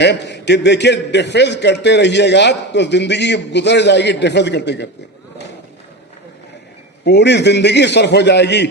ہے کہ دیکھیے ڈیفینس کرتے رہیے گا تو زندگی گزر جائے گی ڈیفینس کرتے کرتے، پوری زندگی صرف ہو جائے گی،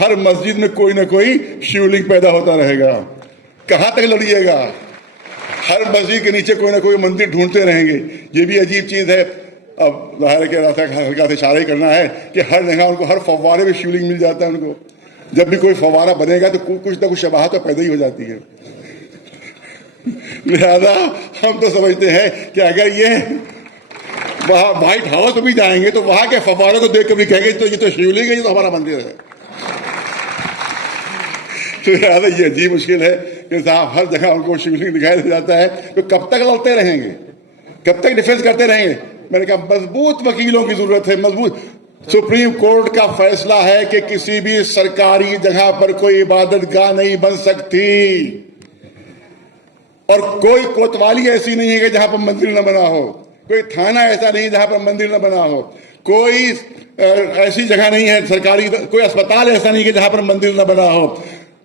ہر مسجد میں کوئی نہ کوئی شیولنگ پیدا ہوتا رہے گا، کہاں تک لڑیے گا؟ ہر مسجد کے نیچے کوئی نہ کوئی مندر ڈھونڈتے رہیں گے۔ یہ بھی عجیب چیز ہے، اب ظاہر کے راستہ ہلکا سے اشارہ ہی کرنا ہے کہ ہر جگہ ان کو ہر فوارے میں شیولنگ مل جاتا ہے ان کو، جب بھی کوئی فوارہ بنے گا تو کچھ نہ کچھ شباہت تو پیدا ہی ہو جاتی ہے۔ لہذا ہم تو سمجھتے ہیں کہ اگر یہ وہاں وائٹ ہاؤس میں بھی جائیں گے تو وہاں کے فوارے کو دیکھ کے بھی کہیں گے تو یہ تو شیولنگ ہے، یہ تو ہمارا مندر ہے۔ تو لہٰذا یہ عجیب مشکل ہے کہ صاحب ہر جگہ ان کو شیولنگ دکھائی دے جاتا ہے، تو کب تک لڑتے رہیں گے، کب تک ڈیفینس کرتے رہیں گے؟ میں نے کہا مضبوط وکیلوں کی ضرورت ہے، مضبوط۔ سپریم کورٹ کا فیصلہ ہے کہ کسی بھی سرکاری جگہ پر کوئی عبادت گاہ نہیں بن سکتی، اور کوئی کوتوالی ایسی نہیں ہے کہ جہاں پر مندر نہ بنا ہو، کوئی تھانہ ایسا نہیں جہاں پر مندر نہ بنا ہو، کوئی ایسی جگہ نہیں ہے سرکاری، کوئی اسپتال ایسا نہیں کہ جہاں پر مندر نہ بنا ہو،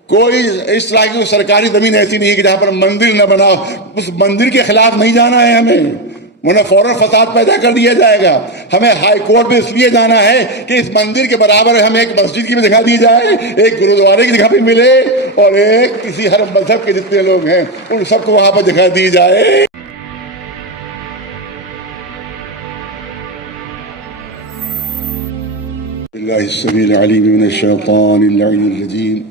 کوئی اس طرح کی سرکاری زمین ایسی نہیں ہے کہ جہاں پر مندر نہ بنا ہو۔ اس مندر کے خلاف نہیں جانا ہے ہمیں، ورنہ فوراً فساد پیدا کر دیا جائے گا۔ ہمیں ہائی کورٹ میں اس لیے جانا ہے کہ اس مندر کے برابر ہمیں ایک مسجد کی بھی دکھا دی جائے، ایک گرودوارے کی دکھا بھی ملے، اور ایک کسی ہر مذہب کے جتنے لوگ ہیں ان سب کو وہاں پر دکھا دی جائے۔ اللہ السمیع العلیم من الشیطان اللعین الرجیم،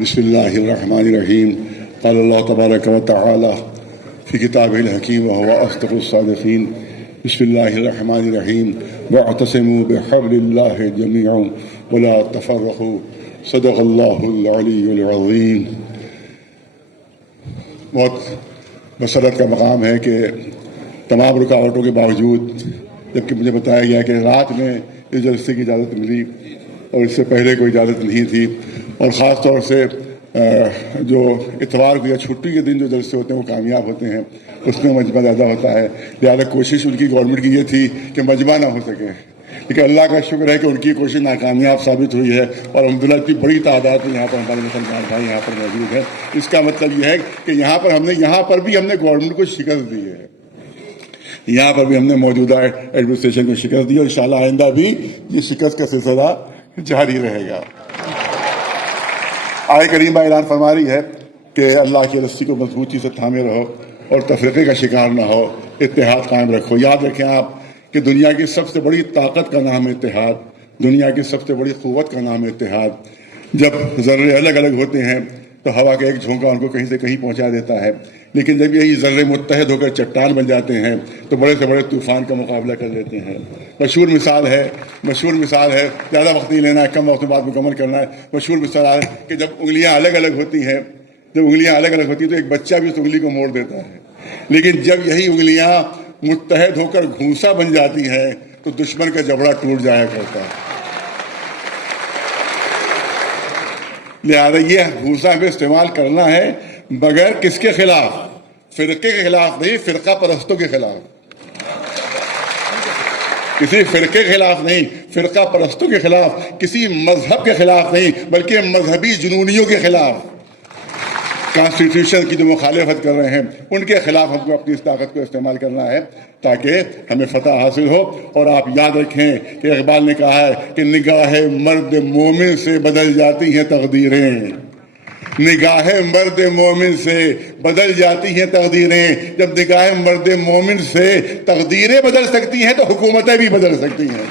بسم اللہ الرحمن الرحیم۔ قال اللہ تبارک و تعالی فی کتابہ الحکیم وہو اصدق الصادقین، بسم اللہ الرحمن الرحیم۔ واعتصموا بحبل اللہ جميعا ولا تفرقوا، صدق اللہ العلی العظیم۔ بہت مسرت کا مقام ہے کہ تمام رکاوٹوں کے باوجود، جبکہ مجھے بتایا گیا کہ رات میں اس جلسے کی اجازت ملی اور اس سے پہلے کوئی اجازت نہیں تھی، اور خاص طور سے جو اتوار کو یا چھٹی کے دن جو جلسے ہوتے ہیں وہ کامیاب ہوتے ہیں، اس میں مجمع زیادہ ہوتا ہے، لہٰذا کوشش ان کی گورنمنٹ کی یہ تھی کہ مجمع نہ ہو سکے، لیکن اللہ کا شکر ہے کہ ان کی کوشش ناکامیاب ثابت ہوئی ہے، اور الحمدللہ اتنی بڑی تعداد میں یہاں پر ہمارے مسلمان بھائی یہاں پر موجود ہیں۔ اس کا مطلب یہ ہے کہ یہاں پر بھی ہم نے گورنمنٹ کو شکست دی ہے، یہاں پر بھی ہم نے موجودہ ایڈمنسٹریشن کو شکست دی، اور انشاءاللہ آئندہ بھی یہ شکست کا سلسلہ جاری رہے گا۔ آیت کریمہ اعلان فرما رہی ہے کہ اللہ کی رسی کو مضبوطی سے تھامے رہو اور تفرقے کا شکار نہ ہو، اتحاد قائم رکھو۔ یاد رکھیں آپ کہ دنیا کی سب سے بڑی طاقت کا نام ہے اتحاد، دنیا کی سب سے بڑی قوت کا نام ہے اتحاد۔ جب ذرے الگ الگ ہوتے ہیں تو ہوا کا ایک جھونکا ان کو کہیں سے کہیں پہنچا دیتا ہے، لیکن جب یہی ذرے متحد ہو کر چٹان بن جاتے ہیں تو بڑے سے بڑے طوفان کا مقابلہ کر لیتے ہیں۔ مشہور مثال ہے، زیادہ وقت نہیں لینا ہے، کم وقت میں بات مکمل کرنا ہے۔ مشہور مثال ہے کہ جب انگلیاں الگ الگ ہوتی ہیں تو ایک بچہ بھی اس انگلی کو موڑ دیتا ہے، لیکن جب یہی انگلیاں متحد ہو کر گھونسا بن جاتی ہیں تو دشمن کا جبڑا ٹوٹ جایا کرتا ہے۔ لہذا یہ گھونسا ہمیں استعمال کرنا ہے، مگر کس کے خلاف؟ فرقے کے خلاف نہیں، فرقہ پرستوں کے خلاف۔ کسی فرقے کے خلاف نہیں، فرقہ پرستوں کے خلاف، کسی مذہب کے خلاف نہیں، بلکہ مذہبی جنونیوں کے خلاف، کانسٹیٹیوشن کی جو مخالفت کر رہے ہیں ان کے خلاف ہم کو اپنی اس طاقت کو استعمال کرنا ہے تاکہ ہمیں فتح حاصل ہو۔ اور آپ یاد رکھیں کہ اقبال نے کہا ہے کہ نگاہ مرد مومن سے بدل جاتی ہیں تقدیریں، نگاہ مرد مومن سے بدل جاتی ہیں تقدیریں۔ جب نگاہ مرد مومن سے تقدیریں بدل سکتی ہیں تو حکومتیں بھی بدل سکتی ہیں،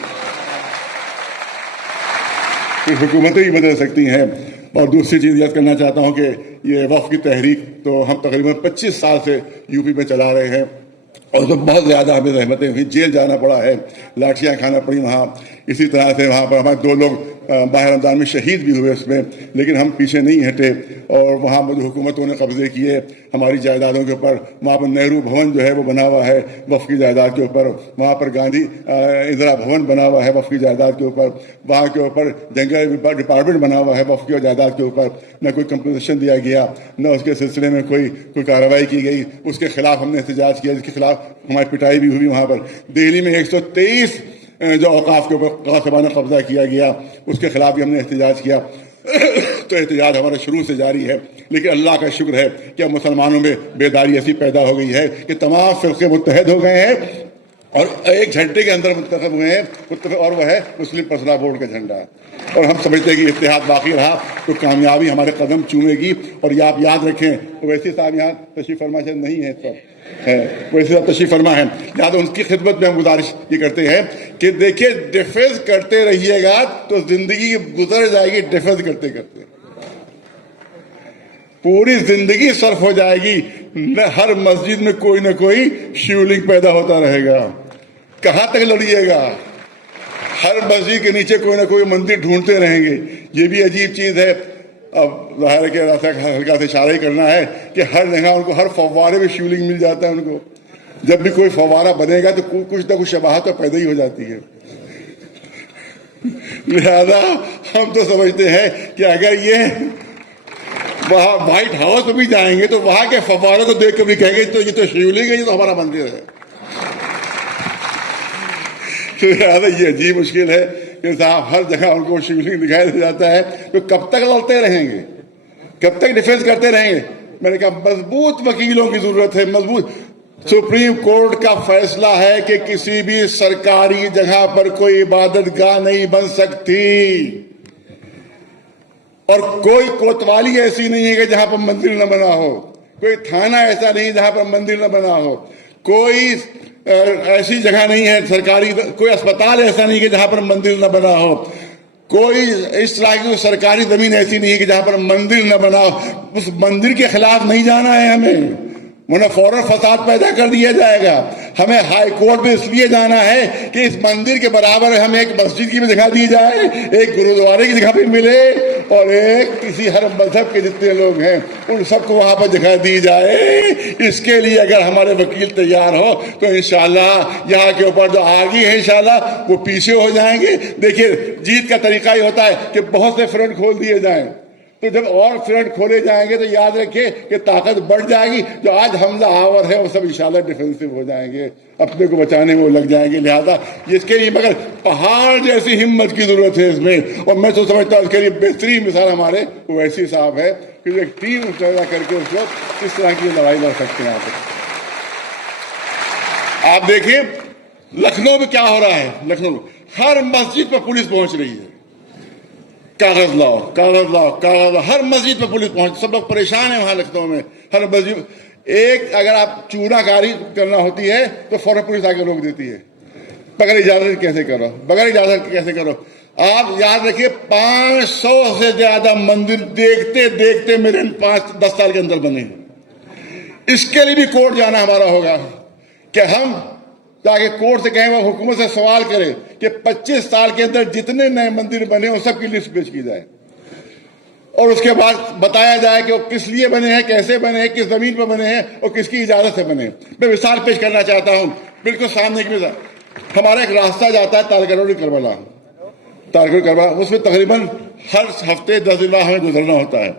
حکومتیں بھی بدل سکتی ہیں۔ اور دوسری چیز یاد کرنا چاہتا ہوں کہ یہ وقف کی تحریک تو ہم تقریباً 25 سال سے یو پی میں چلا رہے ہیں، اور تو بہت زیادہ ہمیں زحمتیں ہوئی، جیل جانا پڑا ہے، لاٹھیاں کھانا پڑی وہاں۔ اسی طرح سے وہاں پر ہمارے 2 لوگ ماہ رمضان میں شہید بھی ہوئے اس میں، لیکن ہم پیچھے نہیں ہٹے، اور وہاں جو حکومتوں نے قبضے کیے ہماری جائیدادوں کے اوپر، وہاں پر نہرو بھون جو ہے وہ بنا ہوا ہے وقف کی جائیداد کے اوپر، وہاں پر گاندھی اندرا بھون بنا ہوا ہے وقف کی جائیداد کے اوپر، وہاں کے اوپر جنگل ڈپارٹمنٹ بنا ہوا ہے وقف کی جائیداد کے اوپر، نہ کوئی کمپنسیشن دیا گیا، نہ اس کے سلسلے میں کوئی کارروائی کی گئی۔ اس کے خلاف ہم نے احتجاج کیا، جس کے خلاف ہماری پٹائی بھی ہوئی۔ وہاں پر دہلی میں 123 جو اوقاف کے اوپر صاحبانہ قبضہ کیا گیا اس کے خلاف بھی ہم نے احتجاج کیا۔ تو احتجاج ہمارا شروع سے جاری ہے، لیکن اللہ کا شکر ہے کہ اب مسلمانوں میں بیداری ایسی پیدا ہو گئی ہے کہ تمام فرقے متحد ہو گئے ہیں اور ایک جھنڈے کے اندر منتخب ہوئے ہیں، اور وہ ہے مسلم پرسنل بورڈ کا جھنڈا، اور ہم سمجھتے ہیں کہ اتحاد باقی رہا تو کامیابی ہمارے قدم چومے گی۔ اور یہ آپ یاد رکھیں، ویسی صاحب یہاں تشریف فرما شاید نہیں ہے، ویسے صاحب تشریف فرما ہے، یاد ان کی خدمت میں ہم گزارش یہ کرتے ہیں کہ دیکھیے ڈیفینس کرتے رہیے گا تو زندگی گزر جائے گی، ڈیفینس کرتے کرتے پوری زندگی صرف ہو جائے گی، ہر مسجد میں کوئی نہ کوئی شیولنگ پیدا ہوتا رہے گا، کہاں تک لڑیے گا؟ ہر مسجد کے نیچے کوئی نہ کوئی مندر ڈھونڈتے رہیں گے، یہ بھی عجیب چیز ہے۔ اب ظاہر ہے کہ ہلکا سے اشارہ ہی کرنا ہے کہ ہر جگہ ان کو ہر فوارے میں شیولنگ مل جاتا ہے، ان کو جب بھی کوئی فوارہ بنے گا تو کچھ نہ کچھ شباہت تو پیدا ہی ہو جاتی ہے۔ لہذا ہم تو سمجھتے ہیں کہ اگر یہ وہاں وائٹ ہاؤس میں بھی جائیں گے تو وہاں کے فواروں کو دیکھ کے بھی کہیں گے تو یہ تو شیولنگ ہے، یہ تو ہمارا مندر ہے۔ لہٰذا یہ عجیب مشکل ہے کہ صاحب ہر جگہ ان کو شیولنگ دکھائی دے جاتا ہے، تو کب تک لڑتے رہیں گے، کب تک ڈیفینس کرتے رہیں گے؟ میں نے کہا مضبوط وکیلوں کی ضرورت ہے، مضبوط۔ سپریم کورٹ کا فیصلہ ہے کہ کسی بھی سرکاری جگہ پر کوئی عبادت گاہ نہیں بن سکتی، اور کوئی کوتوالی ایسی نہیں ہے کہ جہاں پر مندر نہ بنا ہو، کوئی تھانہ ایسا نہیں جہاں پر مندر نہ بنا ہو، کوئی ایسی جگہ نہیں ہے سرکاری، کوئی اسپتال ایسا نہیں کہ جہاں پر مندر نہ بنا ہو، کوئی اس طرح کی سرکاری زمین ایسی نہیں ہے کہ جہاں پر مندر نہ بنا ہو۔ اس مندر کے خلاف نہیں جانا ہے ہمیں، ورنہ فوراً فساد پیدا کر دیا جائے گا۔ ہمیں ہائی کورٹ میں اس لیے جانا ہے کہ اس مندر کے برابر ہمیں ایک مسجد کی بھی جگہ دی جائے، ایک گرودوارے کی جگہ بھی ملے، اور ایک کسی ہر مذہب کے جتنے لوگ ہیں ان سب کو وہاں پر جگہ دی جائے۔ اس کے لیے اگر ہمارے وکیل تیار ہو تو انشاءاللہ یہاں کے اوپر جو آگے ہیں انشاءاللہ وہ پیچھے ہو جائیں گے۔ دیکھیے جیت کا طریقہ ہی ہوتا ہے کہ بہت سے فرنٹ کھول دیے جائیں، تو جب اور فرنٹ کھولے جائیں گے تو یاد رکھیں کہ طاقت بڑھ جائے گی، جو آج حملہ آور ہے وہ سب انشاءاللہ ڈیفینسو ہو جائیں گے، اپنے کو بچانے میں وہ لگ جائیں گے۔ لہذا اس کے لیے مگر پہاڑ جیسی ہمت کی ضرورت ہے اس میں، اور میں تو سمجھتا ہوں اس کے لیے بہترین مثال ہمارے اویسی صاحب ہے کہ جو ایک ٹیم پیدا کر کے اس وقت اس طرح کی لڑائی لڑ سکتے ہیں۔ آپ دیکھیں لکھنؤ میں کیا ہو رہا ہے، لکھنؤ میں ہر مسجد پر پولیس پہنچ رہی ہے، کاغذ لاؤ کاغذ لاؤ کاغذ لاؤ، ہر مسجد پہ پولیس پہنچ، سب لوگ پریشان ہیں وہاں لکھنؤ میں، ہر مسجد ایک اگر آپ چورا کاری کرنا ہوتی ہے تو فوراً پولیس آ کے روک دیتی ہے، بغیر اجازت کیسے کرو، بغیر اجازت کیسے کرو۔ آپ یاد رکھیے 500 سے زیادہ مندر دیکھتے دیکھتے میرے 5-10 سال کے اندر بنے۔ اس کے لیے بھی کورٹ جانا ہمارا ہوگا کہ ہم تاکہ کورٹ سے کہیں وہ حکومت سے سوال کرے کہ 25 سال کے اندر جتنے نئے مندر بنے ان سب کی لسٹ پیش کی جائے، اور اس کے بعد بتایا جائے کہ وہ کس لیے بنے ہیں، کیسے بنے ہیں، کس زمین پر بنے ہیں اور کس کی اجازت سے بنے ہیں۔ میں مثال پیش کرنا چاہتا ہوں، بالکل سامنے کی مثال، ہمارا ایک راستہ جاتا ہے تارکروڑی کربلا، اس میں تقریباً ہر ہفتے 10 دن بعد ہمیں گزرنا ہوتا ہے۔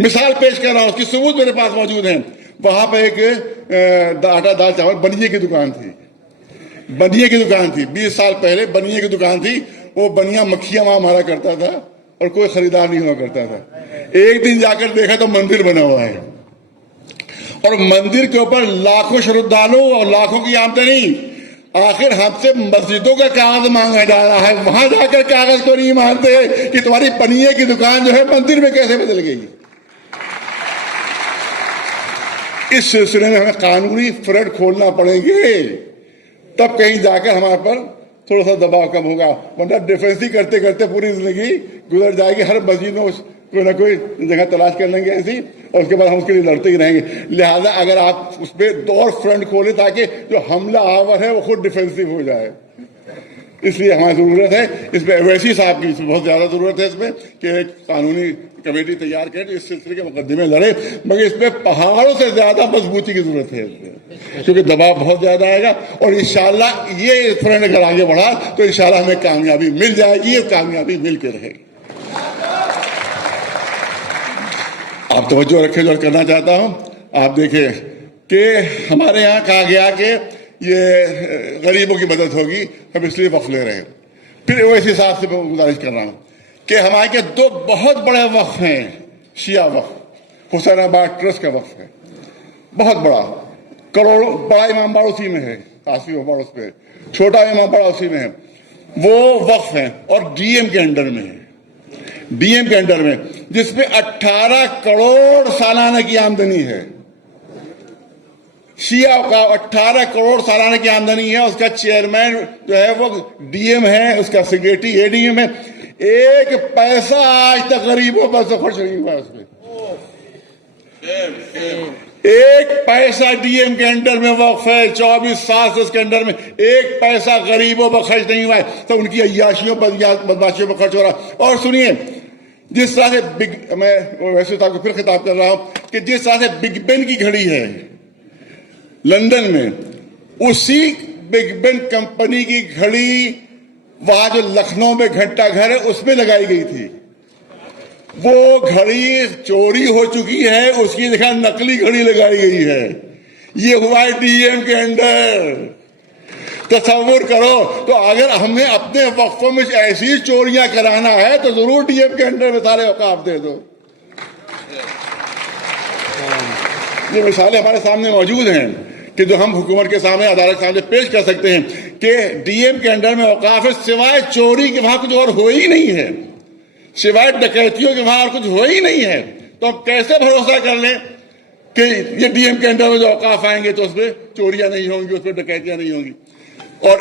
مثال پیش کر رہا ہوں، اس کی ثبوت میرے پاس موجود ہیں۔ وہاں پہ ایک آٹا دال چاول بنیے کی دکان تھی، بنیے کی دکان تھی 20 سال پہلے بنیے کی دکان تھی، وہ بنیا مکھیاں وہاں مارا کرتا تھا اور کوئی خریدار نہیں ہوا کرتا تھا۔ ایک دن جا کر دیکھا تو مندر بنا ہوا ہے، اور مندر کے اوپر لاکھوں شردھالو اور لاکھوں کی آمدنی، آخر ہم سے مسجدوں کا کاغذ مانگا جا رہا ہے، وہاں جا کر کاغذ کو نہیں مانتے کہ تمہاری بنیے کی دکان جو ہے مندر میں کیسے بدل گئی۔ اس سلسلے میں ہمیں قانونی فرنٹ کھولنا پڑیں گے، تب کہیں جا کر ہمارے پر تھوڑا سا دباؤ کم ہوگا، ورنہ ڈیفینس ہی کرتے کرتے پوری زندگی گزر جائے گی۔ ہر مسجد میں کوئی نہ کوئی جگہ تلاش کر لیں گے ایسی، اور اس کے بعد ہم اس کے لیے لڑتے ہی رہیں گے۔ لہذا اگر آپ اس پہ دو اور فرنٹ کھولیں تاکہ جو حملہ آور ہے وہ خود ڈیفینسو ہو جائے، اس لیے ہماری ضرورت ہے اس پہ اویسی صاحب کی بہت زیادہ ضرورت ہے اس میں کہ ایک قانونی کمیٹی تیار کریں جو اس سلسلے کے مقدمے لڑے، مگر اس پہ پہاڑوں سے زیادہ مضبوطی کی ضرورت ہے اس پہ، کیونکہ دباؤ بہت زیادہ آئے گا، اور انشاءاللہ یہ فرنٹ اگر آگے بڑھا تو انشاءاللہ ہمیں کامیابی مل جائے گی، اور کامیابی مل کے رہے گی۔ آپ توجہ رکھیں، جو کرنا چاہتا ہوں آپ دیکھیں کہ ہمارے یہاں کہا گیا کہ یہ غریبوں کی مدد ہوگی، ہم اس لیے وقف لے رہے ہیں۔ پھر اویسی صاحب سے گزارش کر رہا ہوں کہ ہمارے کے دو بہت بڑے وقف ہیں شیعہ وقف، حسین آباد ٹرسٹ کا وقف ہے بہت بڑا، کروڑوں، بڑا امام باڑہ اسی میں ہے، قاسمی امام باڑہ اس میں ہے، چھوٹا امام باڑہ اسی میں ہے، وہ وقف ہیں اور ڈی ایم کے انڈر میں ہے، ڈی ایم کے انڈر میں، جس میں 18 کروڑ سالانہ کی آمدنی ہے، شیعہ کا 18 کروڑ سالانہ کی آمدنی ہے، اس کا چیئرمین جو ہے وہ ڈی ایم ہے، اس کا سیکریٹری اے ڈی ایم ہے، ایک پیسہ آج تک غریبوں پر سے خرچ نہیں ہوا اس میں، ایک پیسہ ڈی ایم کے انڈر میں وقف ہے، 24 سال سے اس کے انڈر میں ایک پیسہ غریبوں پر خرچ نہیں ہوا ہے، تو ان کی عیاشیوں پر بدماشیوں پر خرچ ہو رہا۔ اور سنیے، جس طرح سے میں ویسے صاحب کو پھر خطاب کر رہا ہوں کہ جس طرح سے بگ بین کی گھڑی ہے لندن میں، اسی بگ بین کمپنی کی گھڑی وہاں جو لکھنؤ میں گھنٹہ گھر ہے اس میں لگائی گئی تھی، وہ گھڑی چوری ہو چکی ہے، اس کی جگہ نقلی گھڑی لگائی گئی ہے، یہ ہوا ہے ڈی ایم کے انڈر۔ تصور کرو، تو اگر ہمیں اپنے وقفوں میں ایسی چوریاں کرانا ہے تو ضرور ڈی ایم کے انڈر میں سارے اوقاف دے دو۔ یہ مثالیں ہمارے سامنے موجود ہیں کہ جو ہم حکومت کے سامنے، عدالت کے سامنے پیش کر سکتے ہیں کہ ڈی ایم کے انڈر میں اوقاف ہے، سوائے چوری کے وہاں کچھ اور ہو ہی نہیں ہے، سوائے ڈکیتیوں کے وہاں اور کچھ ہو ہی نہیں ہے، تو ہم کیسے بھروسہ کر لیں کہ یہ ڈی ایم کے انڈر میں جو اوقاف آئیں گے تو اس پہ چوریاں نہیں ہوں گی، اس پہ ڈکیتیاں نہیں ہوں گی۔ اور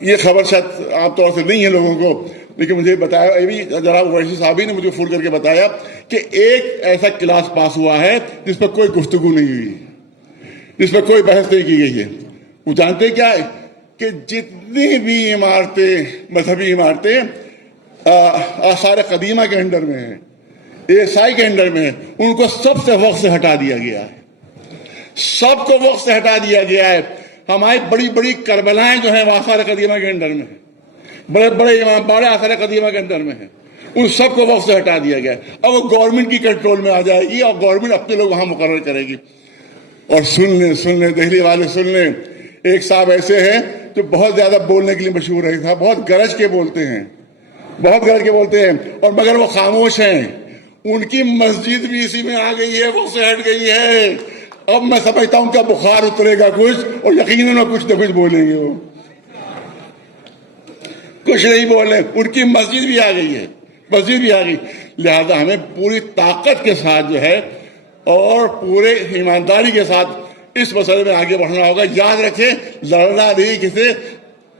یہ خبر شاید عام طور سے نہیں ہے لوگوں کو، لیکن مجھے بتایا، یہ بھی جناب اویسی صاحب ہی نے مجھے فون کر کے بتایا کہ ایک ایسا کلاس پاس ہوا ہے جس پر کوئی گفتگو نہیں ہوئی، جس پر کوئی بحث نہیں کی گئی ہے۔ وہ جانتے کیا ہے کہ جتنی بھی عمارتیں، مذہبی عمارتیں آثار قدیمہ کے انڈر میں ہیں، عیسائی کے انڈر میں ہیں، ان کو سب سے وقت سے ہٹا دیا گیا ہے، سب کو وقت سے ہٹا دیا گیا ہے۔ ہماری بڑی بڑی کربلائیں جو ہیں وہ آثار قدیمہ کے انڈر میں ہیں، بڑے بڑے امام باڑے آثار قدیمہ کے انڈر میں ہیں، ان سب کو وقت سے ہٹا دیا گیا ہے۔ اب وہ گورنمنٹ کی کنٹرول میں آ جائے گی اور گورنمنٹ اپنے لوگ وہاں مقرر کرے گی۔ اور سن لیں دہلی والے، سن لیں، ایک صاحب ایسے ہیں جو بہت زیادہ بولنے کے لیے مشہور ہے، صاحب بہت گرج کے بولتے ہیں، بہت گرج کے بولتے ہیں، اور مگر وہ خاموش ہیں۔ ان کی مسجد بھی اسی میں آ گئی ہے، وہ سے ہٹ گئی ہے۔ اب میں سمجھتا ہوں کہ بخار اترے گا کچھ، اور یقیناً کچھ نہ کچھ بولیں گے، وہ کچھ نہیں بولے، ان کی مسجد بھی آ گئی ہے، مسجد بھی آ گئی۔ لہذا ہمیں پوری طاقت کے ساتھ جو ہے اور پورے ایمانداری کے ساتھ اس مسئلے میں آگے بڑھنا ہوگا۔ یاد رکھیں، لڑنا نہیں کسے۔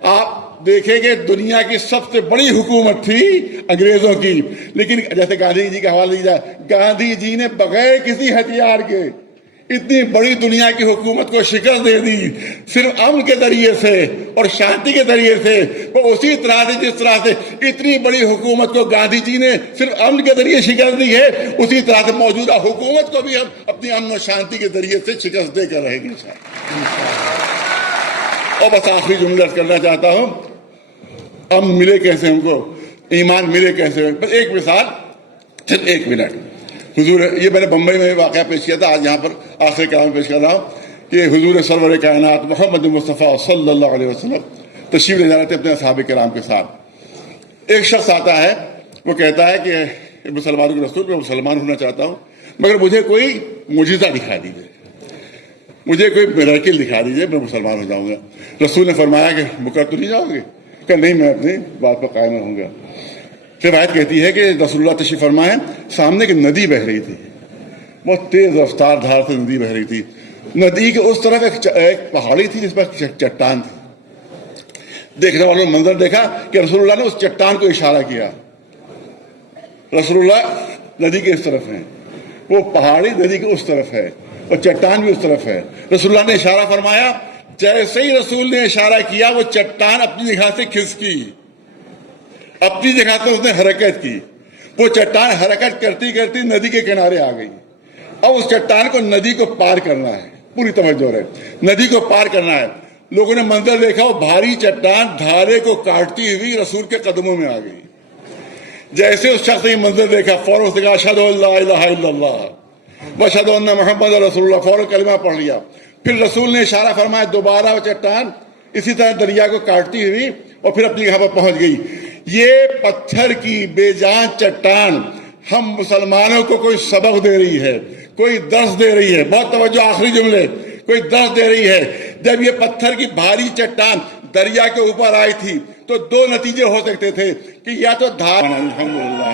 آپ دیکھیں کہ دنیا کی سب سے بڑی حکومت تھی انگریزوں کی، لیکن جیسے گاندھی جی کا حوالہ دیا، گاندھی جی نے بغیر کسی ہتھیار کے اتنی بڑی دنیا کی حکومت کو شکست دے دی، صرف امن کے ذریعے سے اور شانتی کے ذریعے سے۔ وہ اسی طرح سے جس طرح سے اتنی بڑی حکومت کو گاندھی جی نے صرف امن کے ذریعے شکست دی ہے، اسی طرح سے موجودہ حکومت کو بھی ہم اپنی امن و شانتی کے ذریعے سے شکست دے کر رہیں گے اور بس آخری جملہ کرنا چاہتا ہوں، امن ملے کیسے ہم کو، ایمان ملے کیسے؟ بس ایک مثال، صرف ایک منٹ۔ حضور، یہ میں نے بمبئی میں واقعہ پیش کیا تھا، آج یہاں پر آخری کلام پیش کر رہا ہوں کہ حضور سرور کائنات محمد مصطفیٰ صلی اللہ علیہ وسلم تشریف لے جاتے اپنے اصحاب کرام کے ساتھ۔ ایک شخص آتا ہے، وہ کہتا ہے کہ مسلمانوں کے رسول، میں مسلمان ہونا چاہتا ہوں، مگر مجھے کوئی معجزہ دکھا دیجیے، مجھے کوئی میراکل دکھا دیجیے، میں مسلمان ہو جاؤں گا۔ رسول نے فرمایا کہ مکر تو نہیں جاؤ گے؟ کہ نہیں، میں اپنی بات پر قائم رہوں گا۔ روایت کہتی ہے کہ رسول اللہ تشریف فرما ہے، سامنے ایک ندی بہہ رہی تھی، بہت تیز رفتار دھار سے ندی بہہ رہی تھی۔ ندی کے اس طرف ایک پہاڑی تھی جس پر چٹان تھی۔ دیکھنے والوں نے منظر دیکھا کہ رسول اللہ نے اس چٹان کو اشارہ کیا۔ رسول اللہ ندی کے اس طرف ہیں، وہ پہاڑی ندی کے اس طرف ہے اور چٹان بھی اس طرف ہے۔ رسول اللہ نے اشارہ فرمایا، جیسے ہی رسول نے اشارہ کیا وہ چٹان اپنی جگہ سے کھسکی، اپنی جگہ سے اس نے حرکت کی۔ وہ چٹان حرکت کرتی کرتی ندی کے کنارے آ گئی۔ اب اس چٹان کو ندی کو پار کرنا ہے، پوری توجہ رہے، ندی کو پار کرنا ہے۔ لوگوں نے منظر دیکھا، وہ بھاری چٹان دھارے کو کاٹتی ہوئی رسول کے قدموں میں آ گئی۔ جیسے اس شخص نے یہ منظر دیکھا، فوراً اس نے کہا اشہد ان لا الہ الا اللہ واشہد ان محمد رسول اللہ، فوراً کلمہ پڑھ لیا۔ پھر رسول نے اشارہ فرمایا، دوبارہ وہ چٹان اسی طرح دریا کو کاٹتی ہوئی اور پھر اپنی جگہ پر پہنچ گئی۔ یہ پتھر کی بے جان چٹان ہم مسلمانوں کو کوئی سبق دے رہی ہے، کوئی درس دے رہی ہے. بہت توجہ، آخری جملے. کوئی درس دے رہی ہے. جب یہ پتھر کی بھاری چٹان دریا کے اوپر آئی تھی تو دو نتیجے ہو سکتے تھے کہ یا تو دھار. الحمدللہ